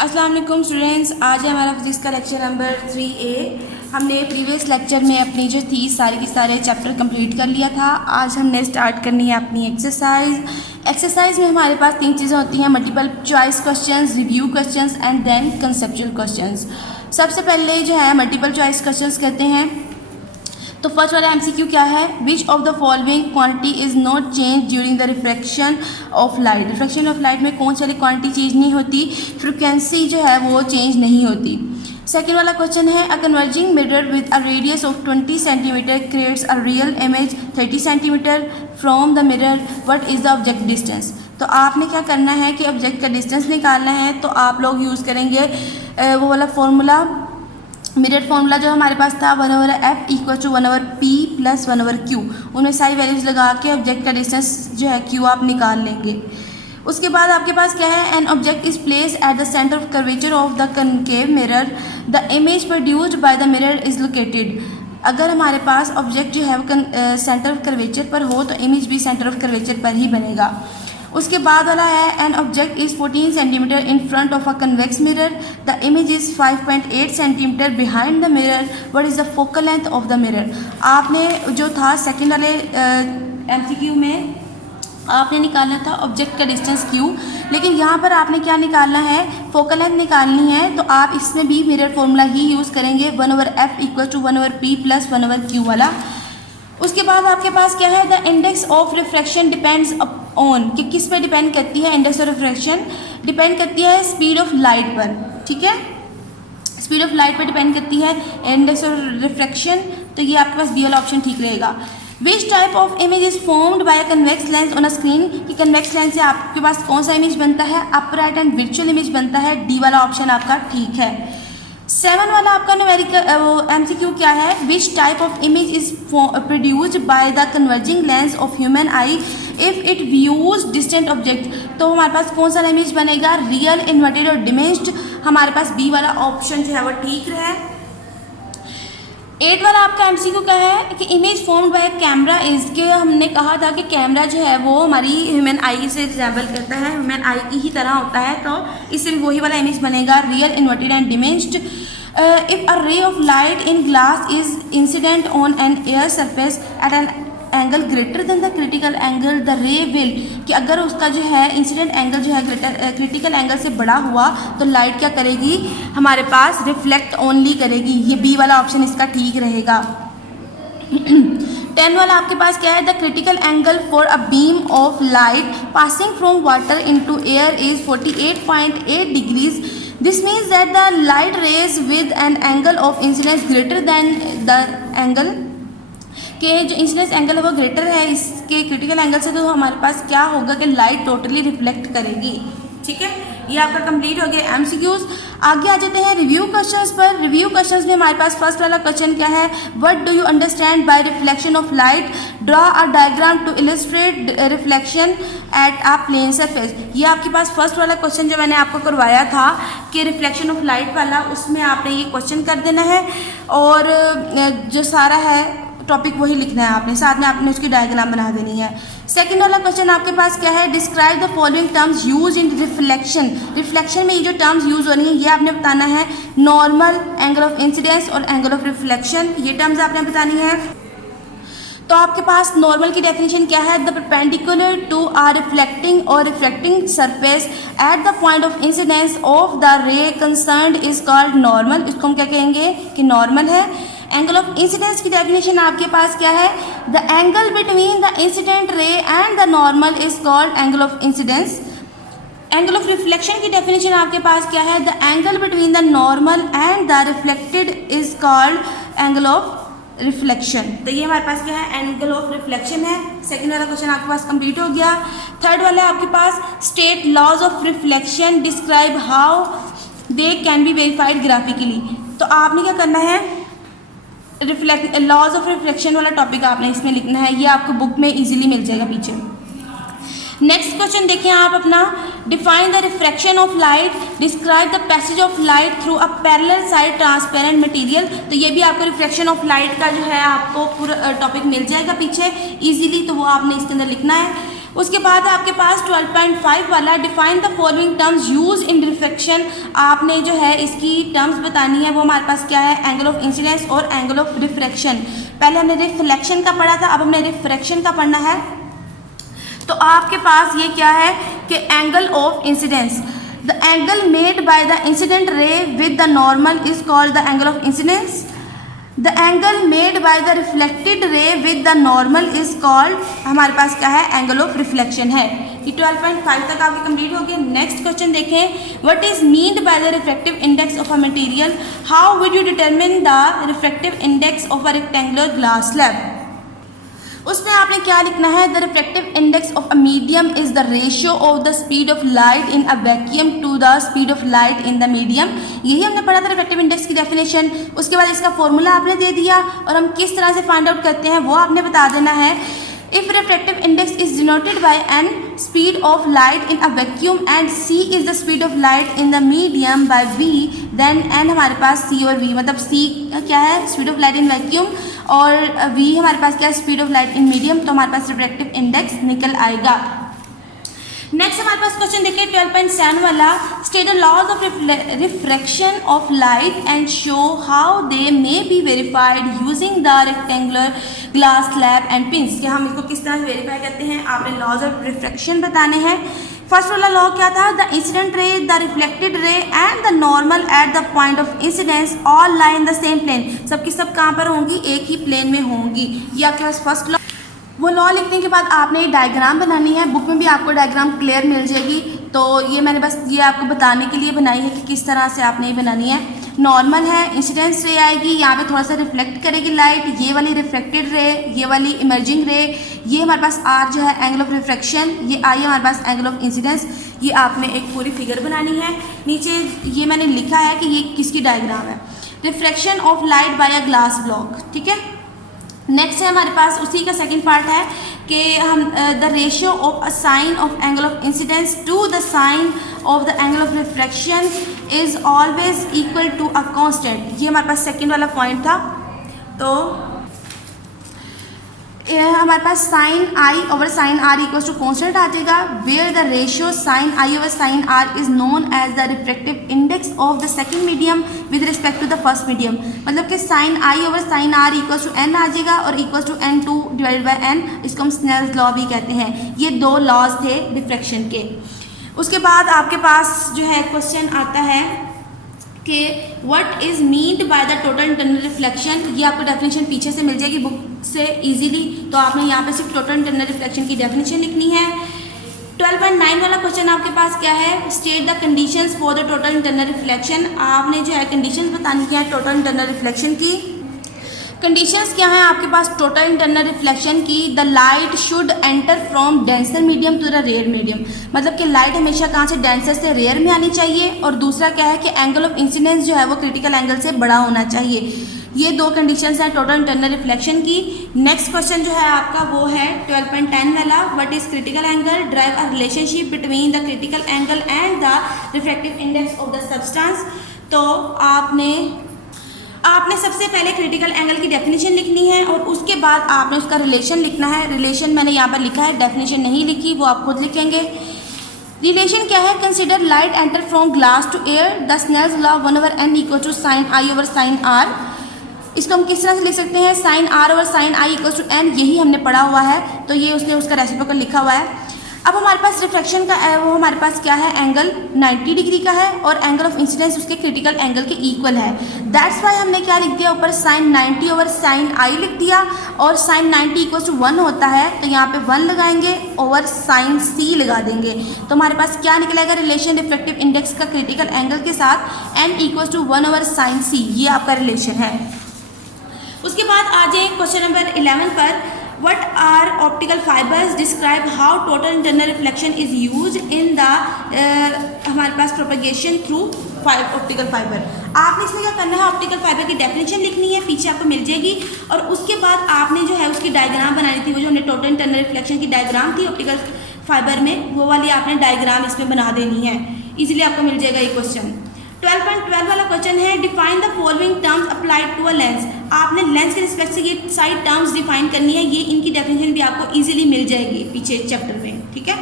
अस्सलाम वालेकुम स्टूडेंट्स, आज है हमारा फिजिक्स का लेक्चर नंबर 3A। हमने प्रीवियस लेक्चर में अपनी जो थी सारे के सारे चैप्टर कंप्लीट कर लिया था। आज हमने स्टार्ट करनी है अपनी एक्सरसाइज में हमारे पास तीन चीज़ें होती हैं: multiple choice questions, review questions and then conceptual questions. सबसे पहले जो है मल्टीपल चॉइस क्वेश्चंस करते हैं। तो फर्स्ट वाला MCQ क्या है? Which of the following quantity is not change during the refraction of light. Refraction of light में कौन सी वाली क्वांटिटी चेंज नहीं होती? फ्रिक्वेंसी जो है वो चेंज नहीं होती। सेकेंड वाला क्वेश्चन है, a converging mirror with a radius of 20 centimetre creates a real image 30 centimetre from the mirror, what is the object distance. तो आपने क्या करना है कि ऑब्जेक्ट का डिस्टेंस निकालना है। तो आप लोग यूज़ करेंगे वो वाला फॉर्मूला, मिरर फार्मूला जो हमारे पास था 1/f = 1/p + 1/q। उनमें सारी वैल्यूज लगा के ऑब्जेक्ट का डिस्टेंस जो है q आप निकाल लेंगे। उसके बाद आपके पास क्या है, an object is place at the centre of curvature of the concave mirror, the image produced by the mirror is located. अगर हमारे पास ऑब्जेक्ट जो है वो सेंटर ऑफ कर्वेचर पर हो तो इमेज भी सेंटर ऑफ कर्वेचर पर ही बनेगा। उसके बाद वाला है, an object is 14 centimetre in front of a convex mirror, the image is 5.8 centimetre behind the mirror, what is the focal length of the mirror. आपने जो था सेकंड वाले MCQ में आपने निकालना था ऑब्जेक्ट का डिस्टेंस q, लेकिन यहाँ पर आपने क्या निकालना है, फोकल लेंथ निकालनी है। तो आप इसमें भी मिरर फॉर्मूला ही यूज़ करेंगे 1/f = 1/p + 1/q वाला। उसके बाद आपके पास क्या है, the index of refraction depends on, कि किस पे डिपेंड करती है? इंडेक्स ऑफ रिफ्रैक्शन डिपेंड करती है स्पीड ऑफ लाइट पर। ठीक है, स्पीड ऑफ लाइट पर डिपेंड करती है इंडेक्स ऑफ रिफ्रैक्शन। तो ये आपके पास बी वाला ऑप्शन ठीक रहेगा। Which type of image is formed by a convex lens on a screen, कि कन्वेक्स लेंस से आपके पास कौन सा इमेज बनता है? अपराइट एंड वर्चुअल इमेज बनता है। डी वाला ऑप्शन आपका ठीक है। 7 वाला आपका न्यूमेरिकल MCQ क्या है, which type of image is produced by the converging lens of human I if it views distant object. तो हमारे पास कौन सा इमेज बनेगा? रियल, इन्वर्टेड और डिमिनिश्ड। हमारे पास बी वाला ऑप्शन जो है वो ठीक है। 8 वाला आपका MCQ क्या है कि image formed by camera is, के हमने कहा था कि कैमरा जो है वो हमारी ह्यूमन आई से रिजेंबल करता है, ह्यूमन आई की ही तरह होता है। तो इससे भी वही वाला इमेज बनेगा, real, inverted and diminished. If a ray of light in glass is incident on an air surface at an angle greater than the critical angle, the रे विल, कि अगर उसका जो है इंसिडेंट एंगल जो है क्रिटिकल एंगल से बड़ा हुआ तो लाइट क्या करेगी? हमारे पास रिफ्लेक्ट ओनली करेगी। ये बी वाला ऑप्शन इसका ठीक रहेगा। 10 वाला आपके पास क्या है, the critical angle for a beam of light passing from water into air is 48.8 degrees. This means that the light rays with an angle of incidence greater than the angle, के जो इंसिडेंस एंगल है वो greater है इसके critical angle से। तो हमारे पास क्या होगा कि लाइट टोटली रिफ्लेक्ट करेगी। ठीक है, ये आपका कंप्लीट हो गया MCQs। आगे आ जाते हैं रिव्यू क्वेश्चंस पर। रिव्यू क्वेश्चंस में हमारे पास फर्स्ट वाला क्वेश्चन क्या है, what do you understand by reflection of light, draw a diagram to illustrate reflection at a plane surface. ये आपके पास फर्स्ट वाला क्वेश्चन जो मैंने आपको करवाया था कि रिफ्लेक्शन ऑफ लाइट वाला, उसमें आपने ये क्वेश्चन कर देना है और जो सारा है टॉपिक वही लिखना है आपने, साथ में आपने उसकी डायग्राम बना देनी है। सेकंड वाला क्वेश्चन आपके पास क्या है, describe the following terms use in reflection. Reflection में ये जो टर्म्स यूज हो रही हैं ये आपने बताना है, नॉर्मल, एंगल ऑफ इंसिडेंस और एंगल ऑफ रिफ्लेक्शन, ये टर्म्स आपने बतानी है। तो आपके पास नॉर्मल की डेफिनेशन क्या है, the perpendicular to a reflecting और reflecting surface at the point of incidence of the ray concerned is called normal. इसको हम क्या कहेंगे कि नॉर्मल है। एंगल ऑफ इंसिडेंस की डेफिनेशन आपके पास क्या है, the angle between the incident ray and the normal is called angle of incidence. Angle of reflection की डेफिनेशन आपके पास क्या है, the angle between the normal and the reflected is called angle of reflection. तो ये हमारे पास क्या है, एंगल ऑफ रिफ्लेक्शन है। सेकंड वाला क्वेश्चन आपके पास कंप्लीट हो गया। थर्ड वाला आपके पास state laws of reflection, describe how they can be verified graphically. तो आपने क्या करना है, लॉज ऑफ रिफ्लेक्शन वाला टॉपिक आपने इसमें लिखना है, ये आपको बुक में इजीली मिल जाएगा पीछे। नेक्स्ट क्वेश्चन देखें आप अपना, define the refraction of light, describe the passage of light through a parallel side transparent material. तो ये भी आपको रिफ्रैक्शन ऑफ लाइट का जो है आपको पूरा टॉपिक मिल जाएगा पीछे इजीली, तो वो आपने इसके अंदर लिखना है। उसके बाद आपके पास 12.5 वाला define the following terms use in reflection. आपने जो है इसकी टर्म्स बतानी है, वो हमारे पास क्या है, एंगल ऑफ इंसिडेंस और एंगल ऑफ रिफ्रैक्शन। पहले हमने रिफ्लेक्शन का पढ़ा था, अब हमने रिफ्रैक्शन का पढ़ना है। तो आपके पास ये क्या है कि angle of incidence, the angle made by the incident रे with the normal is called the angle of incidence. The angle made by the reflected रे with the normal is called, हमारे पास क्या है, एंगल ऑफ रिफ्लेक्शन है। ये 12.5 तक आपके कंप्लीट हो गए। नेक्स्ट क्वेश्चन देखें, what is meant by the refractive index of a material, how would you determine the refractive index of a rectangular glass slab. उसमें आपने क्या लिखना है, the refractive index of a medium is the ratio of the speed of light in a vacuum to the speed of light in the medium. यही हमने पढ़ा था refractive index की डेफिनेशन। उसके बाद इसका फॉर्मूला आपने दे दिया और हम किस तरह से फाइंड आउट करते हैं वो आपने बता देना है। If refractive index is denoted by n speed of light in a vacuum and c is the speed of light in the medium by v, then n हमारे पास c और v, मतलब c क्या है, speed of light in vacuum, और v हमारे पास क्या है, speed of light in medium. तो हमारे पास रिफ्रैक्टिव इंडेक्स निकल आएगा। नेक्स्ट हमारे पास क्वेश्चन देखिए 12.7 वाला, state the laws of refraction of light and show how they may be verified using the rectangular glass slab and pins. कि हम इसको किस तरह से वेरीफाई करते हैं, आपने लॉज ऑफ रिफ्रैक्शन बताने हैं। फर्स्ट वाला लॉ क्या था, the incident ray, the reflected ray and the normal at the point of incidence all lie in the same plane. सबकी सब कहाँ पर होंगी, एक ही प्लेन में होंगी। ये आपके पास फर्स्ट लॉ। वो लॉ लिखने के बाद आपने डायग्राम बनानी है, बुक में भी आपको डायग्राम क्लियर मिल जाएगी। तो ये मैंने बस ये आपको बताने के लिए बनाई है कि किस तरह से आपने ये बनानी है। नॉर्मल है, इंसिडेंस रे आएगी, यहाँ पे थोड़ा सा रिफ्लेक्ट करेगी लाइट, ये वाली रिफ्लेक्टेड रे, ये वाली इमर्जिंग रे, ये हमारे पास आर जो है एंगल ऑफ रिफ्रैक्शन, ये आई हमारे पास एंगल ऑफ इंसिडेंस। ये आपने एक पूरी फिगर बनानी है। नीचे ये मैंने लिखा है कि ये किसकी डायग्राम है, refraction of light by a glass block. ठीक है, नेक्स्ट है हमारे पास उसी का सेकंड पार्ट है कि हम the ratio of a sine of angle of incidence to the sine of the angle of refraction is always equal to a constant. ये हमारे पास सेकंड वाला पॉइंट था। तो हमारे पास sine i over sine r equal to constant आ जाएगा, where the ratio sine i over sine r is known as the refractive index of the second medium with respect to the first medium. मतलब कि sine i over sine r equal to n आ जाएगा और equal to n two divided by n. इसको हम Snell's law भी कहते हैं। ये दो लॉज थे रिफ्रैक्शन के। उसके बाद आपके पास जो है क्वेश्चन आता है कि what is meant by the total internal reflection. ये आपको डेफिनेशन पीछे से मिल जाएगी बुक से इजीली। तो आपने यहाँ पे सिर्फ टोटल इंटरनल रिफ्लेक्शन की डेफिनेशन लिखनी है। 12.9 वाला क्वेश्चन आपके पास क्या है, state the conditions for the total internal reflection. आपने जो है कंडीशंस बतानी है टोटल इंटरनल रिफ्लेक्शन की। कंडीशंस क्या है आपके पास टोटल इंटरनल रिफ्लेक्शन की, the light should enter from denser medium to the rare medium. मतलब कि लाइट हमेशा कहाँ से, डेंसर से रेयर में आनी चाहिए। और दूसरा क्या है कि एंगल ऑफ इंसिडेंस जो है वो क्रिटिकल एंगल से बड़ा होना चाहिए। ये दो कंडीशंस हैं टोटल इंटरनल रिफ्लेक्शन की। नेक्स्ट क्वेश्चन जो है आपका वो है 12.10 वाला, what is critical angle, drive a relationship between the critical angle and the refractive index of the substance. तो आपने सबसे पहले क्रिटिकल एंगल की डेफिनेशन लिखनी है और उसके बाद आपने उसका रिलेशन लिखना है। रिलेशन मैंने यहाँ पर लिखा है, डेफिनेशन नहीं लिखी, वो आप खुद लिखेंगे। रिलेशन क्या है, consider light enter from glass to air, the Snell's law 1/n equal to sine i over sine r. इसको हम किस तरह से लिख सकते हैं, sine r over sine i equal to n, यही हमने पढ़ा हुआ है। तो ये उसने उसका रेसिप्रोकल लिखा हुआ है। अब हमारे पास रिफ्रैक्शन का वो हमारे पास क्या है, एंगल 90 डिग्री का है और एंगल ऑफ इंसिडेंस उसके क्रिटिकल एंगल के इक्वल है। दैट्स वाई हमने क्या लिख दिया, ऊपर साइन 90 ओवर साइन आई लिख दिया और साइन 90 इक्वल टू 1 होता है तो यहाँ पे 1 लगाएंगे ओवर साइन सी लगा देंगे। तो हमारे पास क्या निकलेगा, रिलेशन रिफ्रैक्टिव इंडेक्स का क्रिटिकल एंगल के साथ n equal to 1 over sine c, ये आपका रिलेशन है। उसके बाद आ जाए क्वेश्चन नंबर 11 पर, What are optical fibers? Describe how total internal reflection is used in the हमारे पास propagation through optical fiber। आपने इसमें क्या करना है, ऑप्टिकल फाइबर की डेफिनेशन लिखनी है, पीछे आपको मिल जाएगी। और उसके बाद आपने जो है उसकी डायग्राम बनानी थी, वो जो हमने टोटल इंटरनल रिफ्लेक्शन की डायग्राम थी ऑप्टिकल फाइबर में, वो वाली आपने डायग्राम इसमें बना देनी है। इजीली आपको मिल जाएगा ये क्वेश्चन। 12.12 वाला क्वेश्चन है define the following terms applied to a lens. आपने लेंस के रिस्पेक्ट से ये सारी टर्म्स डिफाइन करनी है, ये इनकी डेफिनेशन भी आपको इजीली मिल जाएगी पीछे चैप्टर में, ठीक है।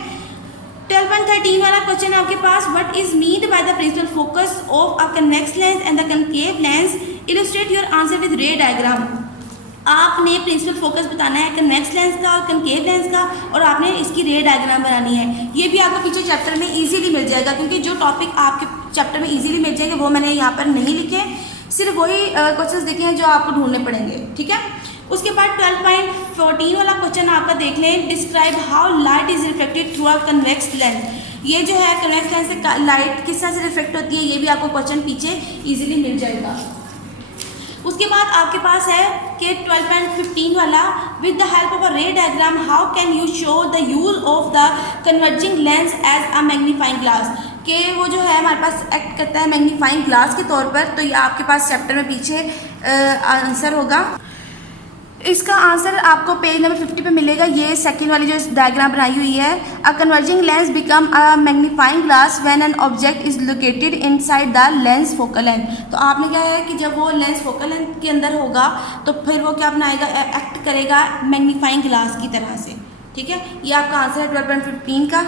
12.13 वाला क्वेश्चन है आपके पास, what is meant by the principal focus of a convex lens and the concave lens, illustrate your answer with ray diagram. आपने प्रिंसिपल फोकस बताना है कन्वेक्स लेंस का और कनकेव लेंस का, और आपने इसकी रे डायग्राम बनानी है। ये भी आपको पीछे चैप्टर में इजीली मिल जाएगा, क्योंकि जो टॉपिक आपके चैप्टर में इजीली मिल जाएंगे वो मैंने यहाँ पर नहीं लिखे, सिर्फ वही क्वेश्चंस देखे हैं जो आपको ढूंढने पड़ेंगे, ठीक है। उसके बाद 12.14 वाला क्वेश्चन आपका देख लें, describe how light is reflected through a convex lens. ये जो है कन्वेक्स लेंस से लाइट किस तरह से रिफ्लेक्ट होती है, ये भी आपको क्वेश्चन पीछे इजीली मिल जाएगा। उसके बाद आपके पास है कि 12.15 वाला, with the help of a ray diagram how can you show the use of the converging lens as a magnifying glass. कि वो जो है हमारे पास एक्ट करता है मैग्नीफाइंग ग्लास के तौर पर। तो ये आपके पास चैप्टर में पीछे आंसर होगा। इसका आंसर आपको पेज नंबर 50 पे मिलेगा। ये सेकंड वाली जो डायग्राम बनाई हुई है, अ converging lens become a magnifying glass when an object is located inside the lens focal length. तो आपने क्या है कि जब वो लेंस फोकल लेंथ के अंदर होगा तो फिर वो क्या बनाएगा, एक्ट करेगा मैग्नीफाइंग ग्लास की तरह से, ठीक है। ये आपका आंसर है 12.15 का।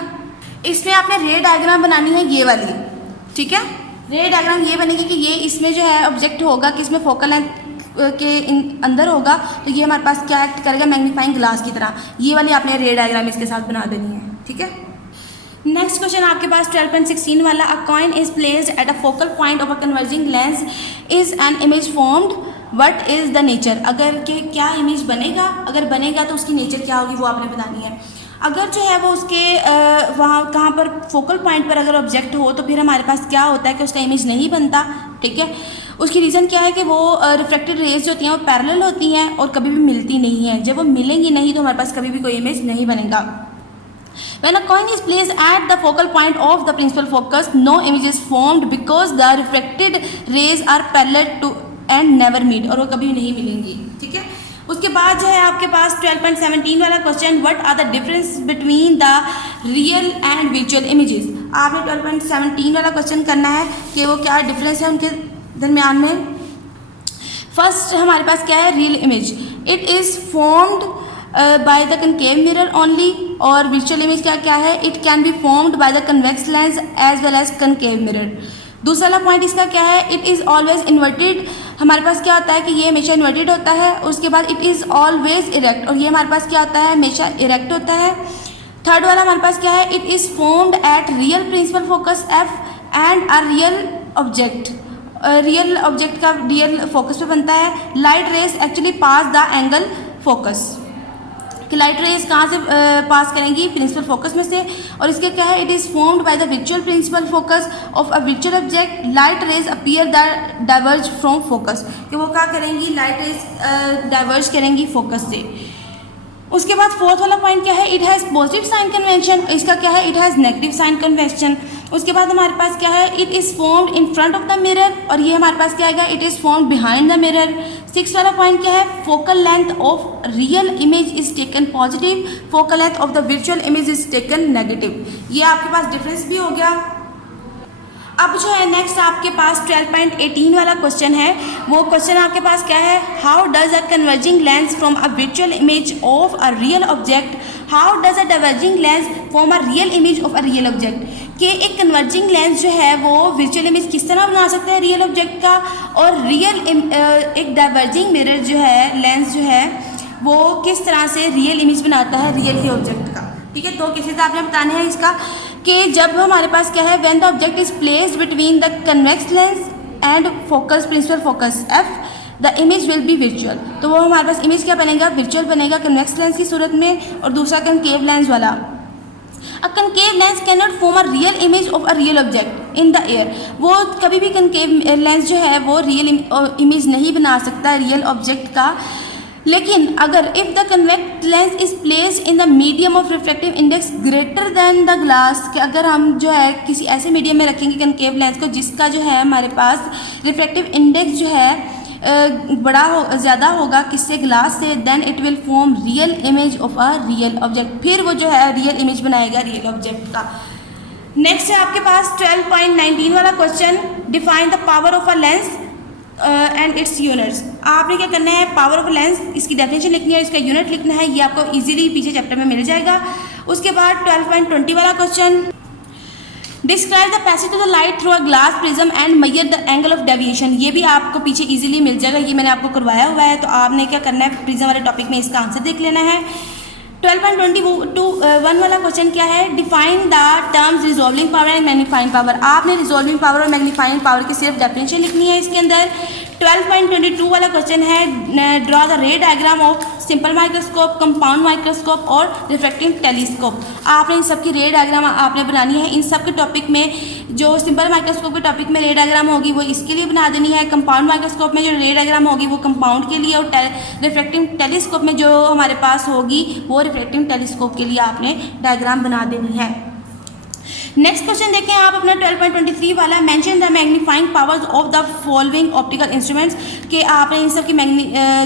इसमें आपने रे डायग्राम बनानी है ये वाली, ठीक है। रे डायग्राम ये बनेगी कि ये इसमें जो है ऑब्जेक्ट होगा कि इसमें फोकल लेंथ के अंदर होगा, तो ये हमारे पास क्या एक्ट करेगा, मैग्नीफाइंग ग्लास की तरह। ये वाली आपने रे डायग्राम इसके साथ बना देनी है, ठीक है। नेक्स्ट क्वेश्चन आपके पास 12.16 वाला, अ coin is placed at a focal point of a converging lens is an image formed, what is the nature. अगर के क्या इमेज बनेगा, अगर बनेगा तो उसकी नेचर क्या होगी वो आपने बतानी है। अगर जो है वो उसके वहाँ कहाँ पर फोकल पॉइंट पर अगर ऑब्जेक्ट हो तो फिर हमारे पास क्या होता है कि उसका इमेज नहीं बनता, ठीक है। उसकी रीज़न क्या है कि वो रिफ्लेक्टेड रेज जो होती हैं वो पैरेलल होती हैं और कभी भी मिलती नहीं हैं। जब वो मिलेंगी नहीं तो हमारे पास कभी भी कोई इमेज नहीं बनेगा। When a coin is placed at the focal point of the principal focus, no image is formed because the refracted rays are parallel to and never meet, और वो कभी भी नहीं मिलेंगी, ठीक है। उसके बाद जो है आपके पास 12.17 वाला question, what are the difference between the real and virtual images. आपने 12.17 वाला क्वेश्चन करना है कि वो क्या डिफरेंस है उनके दरमियान में। फर्स्ट हमारे पास क्या है, real image, it is formed by the concave mirror only, और वर्चुअल इमेज क्या क्या है, it can be formed by the convex lens as well as concave mirror. दूसरा वाला पॉइंट इसका क्या है, इट इज़ ऑलवेज इन्वर्टेड। हमारे पास क्या होता है कि ये हमेशा इन्वर्टेड होता है। उसके बाद इट इज़ ऑलवेज इरेक्ट, और ये हमारे पास क्या होता है, हमेशा इरेक्ट होता है। थर्ड वाला हमारे पास क्या है, it is formed at real principal focus F and a real object. Real object का रियल फोकस पे बनता है। Light rays actually pass the angle focus, कि लाइट रेज कहाँ से पास करेंगी, प्रिंसिपल फोकस में से। और इसके क्या है, it is formed by the visual principal focus of a visual object, light rays appear the diverge from focus, कि वो क्या करेंगी, लाइट रेज डाइवर्ज करेंगी फोकस से। उसके बाद फोर्थ वाला पॉइंट क्या है, it has positive sign convention, इसका क्या है, it has negative sign convention. उसके बाद हमारे पास क्या है, it is formed in front of the mirror, और ये हमारे पास क्या आएगा, it is formed behind the mirror. Six वाला पॉइंट क्या है, focal length of real image is taken positive, focal length of the virtual image is taken negative. ये आपके पास डिफरेंस भी हो गया। अब जो है नेक्स्ट आपके पास 12.18 वाला क्वेश्चन है। वो क्वेश्चन आपके पास क्या है, how does a converging lens from a virtual image of a real object, how does a diverging lens form a real image of a real object. कि एक कन्वर्जिंग लेंस जो है वो वर्चुअल इमेज किस तरह बना सकता है रियल ऑब्जेक्ट का, और रियल एक डाइवर्जिंग मिरर जो है लेंस जो है वो किस तरह से रियल इमेज बनाता है रियल ऑब्जेक्ट का, ठीक है। दो केसेस आपने बताने हैं इसका, कि जब हमारे पास क्या है, when the object is placed between the convex lens and focus principal focus F, the image will be visual. तो वो हमारे पास इमेज क्या बनेगा, विजुअल बनेगा कन्वेक्स लेंस की सूरत में। और दूसरा कनकेव लेंस वाला, a concave lens can not form a real image of a real object in the air. वो कभी भी कनकेव लेंस जो है वो रियल इमेज नहीं बना सकता रियल ऑब्जेक्ट का। लेकिन अगर if the convex lens is placed in the medium of reflective index greater than the glass, कि अगर हम जो है किसी ऐसे मीडियम में रखेंगे कनकेव लेंस को जिसका जो है हमारे पास रिफ्लेक्टिव इंडेक्स जो है ज़्यादा होगा किससे, ग्लास से, then it will form real image of a real object. फिर वो जो है रियल इमेज बनाएगा रियल ऑब्जेक्ट का। नेक्स्ट है आपके पास 12.19 वाला question, define the power of a lens and its units. आपने क्या करना है, पावर ऑफ लेंस इसकी डेफिनेशन लिखनी है, इसका यूनिट लिखना है, ये आपको इजीली पीछे चैप्टर में मिल जाएगा। उसके बाद 12.20 वाला question, describe the passage of the light through a glass prism and measure the angle of deviation. ये भी आपको पीछे इजीली मिल जाएगा, ये मैंने आपको करवाया हुआ है। तो आपने क्या करना है, प्रिज्म वाले टॉपिक में इसका आंसर देख लेना है। 12.21 वाला क्वेश्चन क्या है, define the terms resolving power and magnifying power. आपने रिजॉल्विंग पावर और मैग्नीफाइंग पावर की सिर्फ डेफिनेशन लिखनी है इसके अंदर। 12.22 वाला क्वेश्चन है, ड्रॉ द रे diagram of simple microscope, compound microscope और रिफ्रैक्टिव टेलीस्कोप। आपने इन सब की रे डायग्राम आपने बनानी है। इन सब के टॉपिक में जो सिंपल माइक्रोस्कोप के टॉपिक में रे डायग्राम होगी वो इसके लिए बना देनी है, कंपाउंड माइक्रोस्कोप में जो रे डायग्राम होगी वो कंपाउंड के लिए, और रिफ्रैक्टिव टेलीस्कोप में जो हमारे पास होगी वो रिफ्रैक्टिव टेलीस्कोप के लिए आपने डायग्राम बना देनी है। नेक्स्ट क्वेश्चन देखें आप अपना 12.23 वाला, mention the magnifying powers of the following optical instruments. कि आपने इन सब की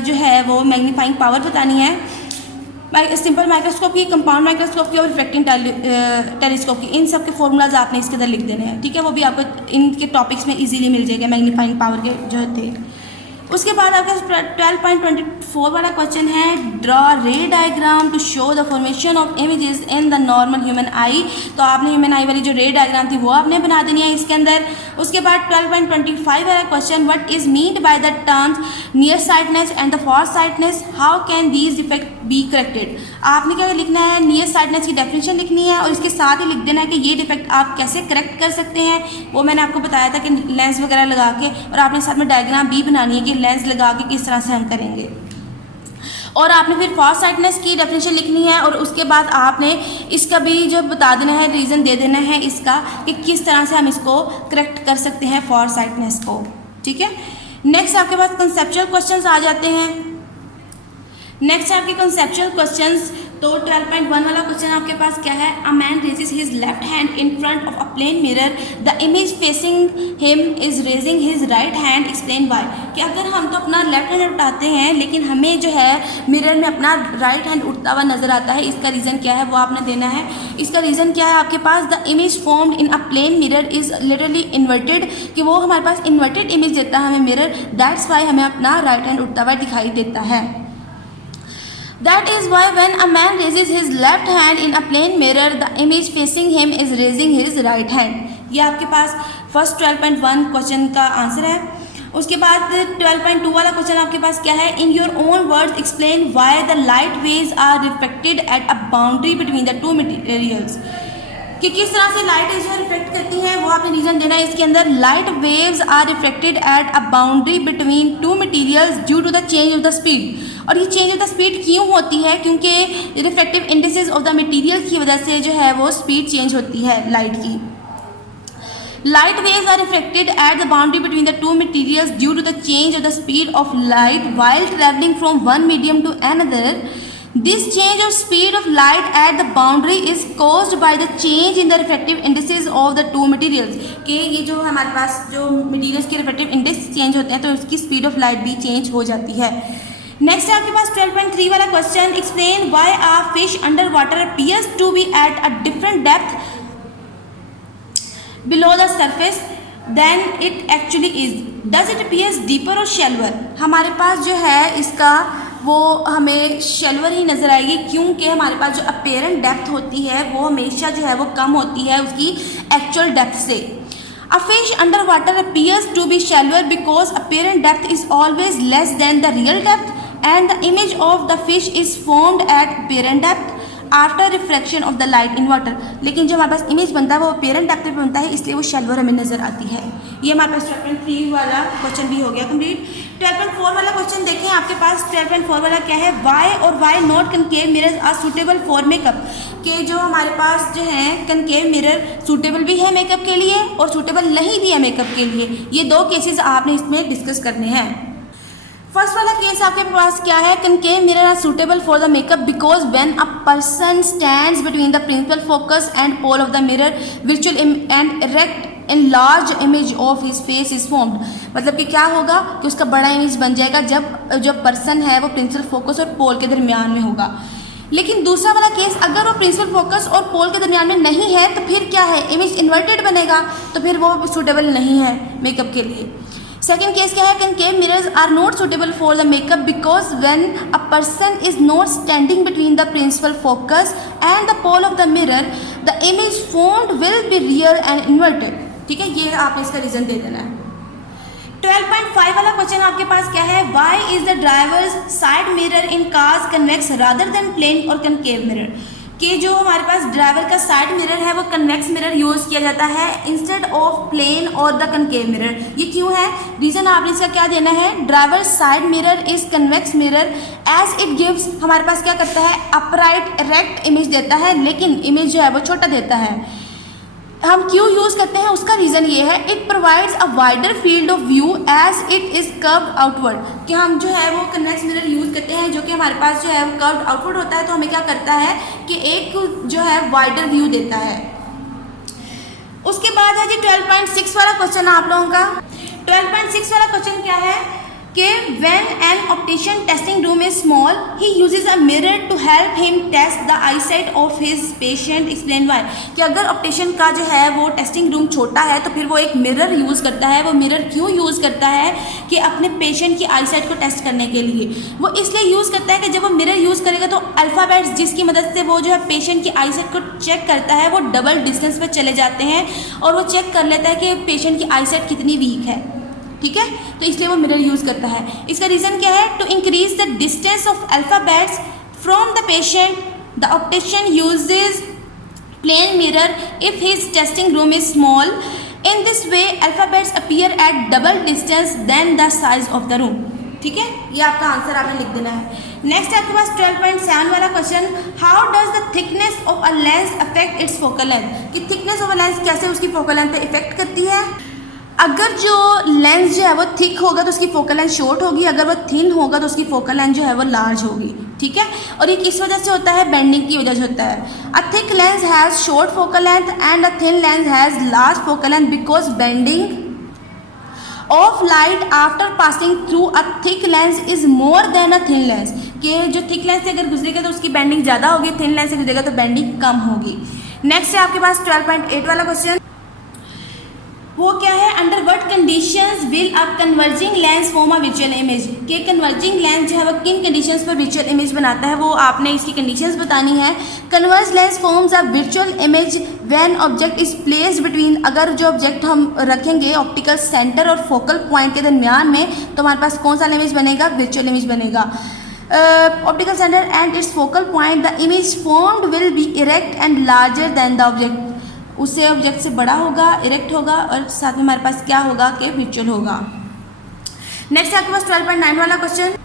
जो है वो मैग्नीफाइंग पावर बतानी है, सिंपल माइक्रोस्कोप की, कंपाउंड माइक्रोस्कोप की और रिफ्रैक्टिव टेलीस्कोप की। इन सब के फॉर्मूलाज आपने इसके अंदर लिख देने हैं, ठीक है। वो भी आपको इनके टॉपिक्स में इजीली मिल जाएगा, मैग्नीफाइंग पावर के जो थे। उसके बाद आपका 12.24 वाला क्वेश्चन है, draw ray diagram to show the formation of images in the normal human eye. तो आपने ह्यूमन आई वाली जो रे डायग्राम थी वो आपने बना देनी है इसके अंदर। उसके बाद 12.25 वाला question, what is meant by the terms near sightedness and the far sightedness, how can these defect be corrected. आपने क्या लिखना है, नियर साइटनेस की डेफिनेशन लिखनी है और इसके साथ ही लिख देना है कि ये डिफेक्ट आप कैसे करेक्ट कर सकते हैं। वो मैंने आपको बताया था कि लेंस वगैरह लगा के, और आपने साथ में डायग्राम भी बनानी है कि लेंस लगा के किस तरह से हम करेंगे। और आपने फिर फार साइटनेस की डेफिनेशन लिखनी है और उसके बाद आपने इसका भी जो बता देना है, रीज़न दे देना है इसका कि किस तरह से हम इसको करेक्ट कर सकते हैं फार साइटनेस को, ठीक है। नेक्स्ट आपके पास कंसेप्चुअल क्वेश्चंस आ जाते हैं। नेक्स्ट आपके कंसेप्चुअल क्वेश्चंस, तो 12.1 वाला क्वेश्चन आपके पास क्या है, a man raises his left hand in front of a plane mirror, the image facing him is raising his right hand, explain why. कि अगर हम तो अपना लेफ्ट हैंड उठाते हैं लेकिन हमें जो है मिरर में अपना राइट हैंड उठता हुआ नजर आता है, इसका रीज़न क्या है वो आपने देना है। इसका रीज़न क्या है आपके पास, the image formed in a plane mirror is literally inverted, कि वो हमारे पास इन्वर्टेड इमेज देता है हमें मिरर, दैट्स वाई हमें अपना राइट हैंड उठता हुआ दिखाई देता है। That is why when a man raises his left hand in a plane mirror, the image facing him is raising his right hand. ये आपके पास फर्स्ट 12.1 क्वेश्चन का आंसर है। उसके बाद 12.2 वाला क्वेश्चन आपके पास क्या है, in your own words explain why the light waves are reflected at a boundary between the two materials. कि किस तरह से लाइट जो है रिफ्लेक्ट करती हैं वो आपने रीज़न देना है इसके अंदर। Light waves are reflected at a boundary between two materials due to the change of the speed. और ये चेंज ऑफ द स्पीड क्यों होती है, क्योंकि reflective indices of the material की वजह से जो है वो स्पीड चेंज होती है लाइट की। Light waves are reflected at the boundary between the two materials due to the change of the speed of light while traveling from one medium to another. This change of speed of light at the boundary is caused by the change in the refractive indices of the two materials. कि ये जो हमारे पास जो materials के refractive index change होते हैं तो उसकी speed of light भी change हो जाती है। नेक्स्ट है आपके पास 12.3 वाला question, explain why a fish under water appears to be at a different depth below the surface than it actually is. Does it appears deeper or shallower? हमारे पास जो है इसका वो हमें शेल्वर ही नज़र आएगी, क्योंकि हमारे पास जो अपेरेंट डेप्थ होती है वो हमेशा जो है वो कम होती है उसकी एक्चुअल डेप्थ से। A fish under water appears to be shallower because apparent depth is always less than the real depth and the image of the fish is formed at apparent depth after refraction of the light in water. लेकिन जो हमारे पास image बनता है वो apparent depth पे बनता है, इसलिए वो शेल्वर हमें नजर आती है। ये हमारे पास 12.3 वाला क्वेश्चन भी हो गया कंप्लीट। 12.4 वाला क्वेश्चन देखें आपके पास 12.4 वाला क्या है, वाई और why not concave mirrors are suitable for makeup. के जो हमारे पास जो है कनकेव मिरर सूटेबल भी है मेकअप के लिए और सूटेबल नहीं भी है मेकअप के लिए। ये दो केसेस आपने इसमें डिस्कस करने हैं। फर्स्ट वाला केस आपके पास क्या है, concave mirror are suitable for the makeup because when a person stands between the principal focus and pole of the mirror visual and erect and large image of his face is formed. मतलब कि क्या होगा कि उसका बड़ा image बन जाएगा जब जो पर्सन है वो प्रिंसिपल फोकस और पोल के दरमियान में होगा। लेकिन दूसरा वाला केस, अगर वो प्रिंसिपल फोकस और पोल के दरमियान में नहीं है तो फिर क्या है, इमेज इन्वर्टेड बनेगा, तो फिर वो सूटेबल नहीं है मेकअप के लिए। सेकेंड केस क्या है, concave mirrors are not suitable for the makeup because when a person is not standing between the principal focus and the pole of the mirror the image formed will be real and inverted. ठीक है, ये आपने इसका reason दे देना है। 12.5 वाला question आपके पास क्या है, why is the driver's side mirror in cars convex rather than plane और कनकेव मिरर, कि जो हमारे पास ड्राइवर का साइड मिरर है वो कन्वेक्स मिरर यूज़ किया जाता है इंस्टेड ऑफ प्लेन और द कनकेव मिरर। ये क्यों है, रीज़न आपने इसका क्या देना है, driver side mirror is convex mirror as it gives, हमारे पास क्या करता है, अपराइट इरेक्ट इमेज देता है, लेकिन इमेज जो है वो छोटा देता है। हम क्यों यूज़ करते हैं, उसका रीज़न ये है, it provides a wider field of view as it is curved outward, कि हम जो है वो कन्वेक्स मिरर यूज़ करते हैं जो कि हमारे पास जो है वो कर्व्ड आउटवर्ड होता है, तो हमें क्या करता है कि एक जो है वाइडर व्यू देता है। उसके बाद है जी 12.6 वाला क्वेश्चन आप लोगों का। 12.6 वाला क्वेश्चन क्या है कि when an optician testing room is small he uses a mirror to help him test the eyesight of his patient, explain why, कि अगर ऑप्टिशियन का जो है वो टेस्टिंग रूम छोटा है तो फिर वो एक मिरर यूज़ करता है। वो मिरर क्यों यूज़ करता है कि अपने पेशेंट की आईसाइट को टेस्ट करने के लिए। वो इसलिए यूज़ करता है कि जब वो मिरर यूज़ करेगा तो अल्फ़ाबेट्स जिसकी मदद से वो जो है पेशेंट की आईसाइट को चेक करता है वो डबल डिस्टेंस पर चले जाते हैं और वो चेक कर लेता है कि पेशेंट की आईसाइट कितनी वीक है। ठीक है, तो इसलिए वो मिरर यूज़ करता है। इसका रीज़न क्या है, to increase the distance of alphabets from the patient the optician uses plane mirror if his testing room is small, in this way alphabets appear at double distance than the size of the room. ठीक है, ये आपका answer आपने लिख देना है। Next आपके पास 12.7 वाला question, how does the thickness of a lens affect it's focal length, कि थिकनेस ऑफ अ लेंस कैसे उसकी फोकल लेंथ पे इफेक्ट करती है। अगर जो लेंस जो है वो थिक होगा तो उसकी फोकल लेंथ शॉर्ट होगी, अगर वो थिन होगा तो उसकी फोकल लेंथ जो है वो लार्ज होगी। ठीक है, और ये किस वजह से होता है, बेंडिंग की वजह से होता है। A thick lens has short focal length and a thin lens has large focal length because bending of light after passing through a thick lens is more than a thin lens, कि जो thick lens से अगर गुजरेगा तो उसकी bending ज़्यादा होगी, thin lens से गुजरेगा तो बेंडिंग कम होगी। नेक्स्ट है आपके पास 12.8 वाला क्वेश्चन, वो क्या है, under what conditions will a converging lens form a visual image, कि कन्वर्जिंग लेंस जो है वो किन कंडीशंस पर विजुअल इमेज बनाता है, वो आपने इसकी कंडीशंस बतानी है। Converge lens forms a visual image when object is placed between, अगर जो ऑब्जेक्ट हम रखेंगे ऑप्टिकल सेंटर और फोकल पॉइंट के दरमियान में तो हमारे पास कौन सा इमेज बनेगा, विजुअल इमेज बनेगा। Optical centre and it's focal point the image formed will B erect and larger than the object, उससे ऑब्जेक्ट से बड़ा होगा, इरेक्ट होगा और साथ में हमारे पास क्या होगा कि विजुअल होगा। नेक्स्ट आपके पास 12.9 वाला क्वेश्चन।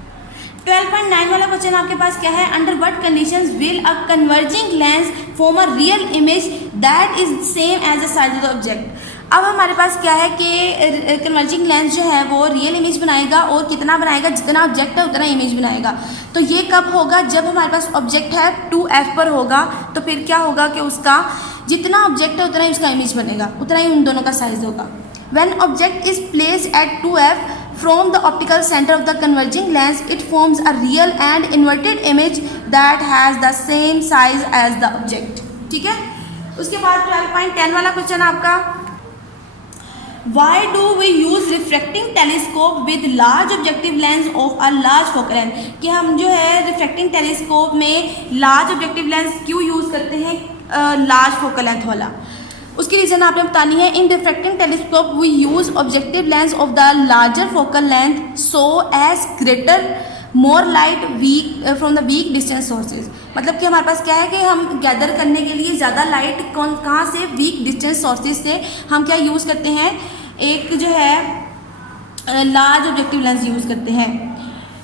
12.9 वाला क्वेश्चन आपके पास क्या है, under what conditions will a converging lens form a real image that is same as the size of the object. अब हमारे पास क्या है कि कन्वर्जिंग लेंस जो है वो रियल इमेज बनाएगा और कितना बनाएगा, जितना ऑब्जेक्ट है उतना इमेज बनाएगा। तो ये कब होगा, जब हमारे पास ऑब्जेक्ट है 2f पर होगा, तो फिर क्या होगा कि उसका जितना ऑब्जेक्ट है उतना ही उसका इमेज बनेगा, उतना ही उन दोनों का साइज होगा। When object is placed at 2f from the optical centre of the converging lens it forms a real and inverted image that has the same size as the object. ठीक है, उसके बाद 12.10 वाला क्वेश्चन आपका, Why do we use refracting telescope with large objective lens of a large focal length, कि हम जो है रिफ्रैक्टिंग टेलीस्कोप में लार्ज ऑब्जेक्टिव लेंस क्यों यूज़ करते हैं, लार्ज फोकल लेंथ वाला। उसकी रीज़न आपने बतानी है। In refracting telescope we use objective lens of the larger focal length so as greater more light weak from the weak distance sources, मतलब कि हमारे पास क्या है कि हम गैदर करने के लिए ज़्यादा लाइट कहाँ से, वीक डिस्टेंस सोर्सेज से हम क्या यूज़ करते हैं, एक जो है लार्ज ऑब्जेक्टिव लेंस यूज़ करते हैं।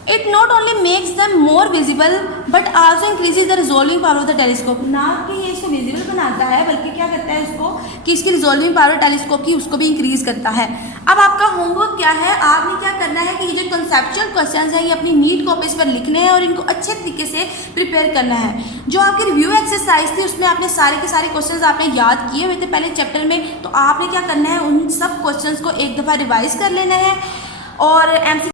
It not only makes them more visible but also increases the resolving power of the telescope, ना कि ये इसको विजिबल बनाता है बल्कि क्या करता है इसको कि इसकी रिजॉल्विंग पावर टेलीस्कोप की उसको भी इंक्रीज करता है। अब आपका होमवर्क क्या है, आपने क्या करना है कि ये जो कंसेप्चुअल क्वेश्चंस हैं ये अपनी नीट कॉपीज पर लिखने हैं और इनको अच्छे तरीके से प्रिपेयर करना है। जो आपकी रिव्यू एक्सरसाइज थी उसमें आपने सारे के सारे क्वेश्चंस आपने याद किए हुए थे पहले चैप्टर में, तो आपने क्या करना है उन सब क्वेश्चंस को एक दफ़ा रिवाइज कर लेना है और एमसी